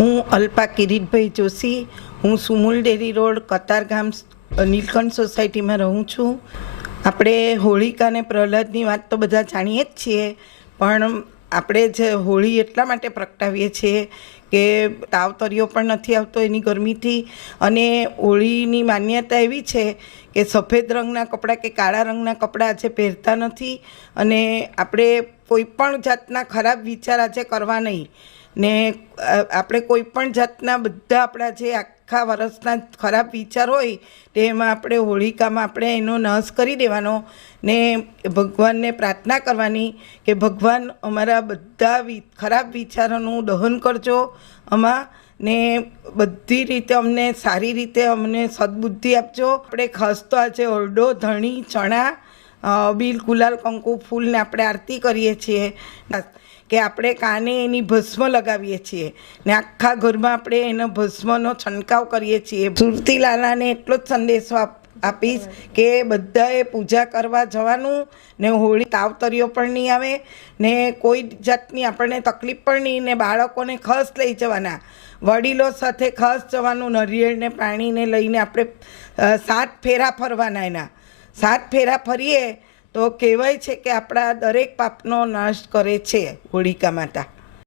હું અલ્પા કિરીટભાઈ જોશી, હું Sumul dairy road Katargam Nilkanth સોસાયટીમાં રહું છું. આપણે હોળિકા અને પ્રહલાદની વાત તો બધા જાણીએ જ છીએ, પણ આપણે જે હોળી એટલા માટે પ્રગટાવીએ છીએ કે તાવતરીઓ પણ નથી આવતો એની ગરમીથી. અને હોળીની માન્યતા એવી છે કે સફેદ રંગના કપડાં કે કાળા રંગના કપડાં આજે પહેરતા નથી, અને આપણે કોઈ પણ જાતના ખરાબ વિચાર આજે કરવા નહીં. ને આપણે કોઈ પણ જાતના બધા આપણા જે આખા વર્ષના ખરાબ વિચાર હોય તે એમાં આપણે હોળિકામાં આપણે એનો નાશ કરી દેવાનો ને ભગવાનને પ્રાર્થના કરવાની કે ભગવાન અમારા બધા ખરાબ વિચારોનું દહન કરજો આમાં, ને બધી રીતે અમને સારી રીતે અમને સદબુદ્ધિ આપજો. આપણે ખાસ તો આજે ઓરડો, ધણી, ચણા, અબીલ, ગુલાલ, કંકુ, ફૂલને આપણે આરતી કરીએ છીએ કે આપણે કાને એની ભસ્મ લગાવીએ છીએ ને આખા ઘરમાં આપણે એનો ભસ્મનો છંટકાવ કરીએ છીએ. સુરતી લાલાને એટલો જ સંદેશો આપીશ કે બધાએ પૂજા કરવા જવાનું ને હોળી તાવતરીઓ પણ નહીં આવે ને કોઈ જાતની આપણને તકલીફ પણ નહીં, ને બાળકોને ખાસ લઈ જવાના, વડીલો સાથે ખાસ જવાનું. નરિયેળને પાણીને લઈને આપણે 7 ફેરા ફરવાના. એના 7 ફેરા ફરીએ તો કહેવાય છે કે આપણા દરેક પાપનો નાશ કરે છે હોળિકા માતા.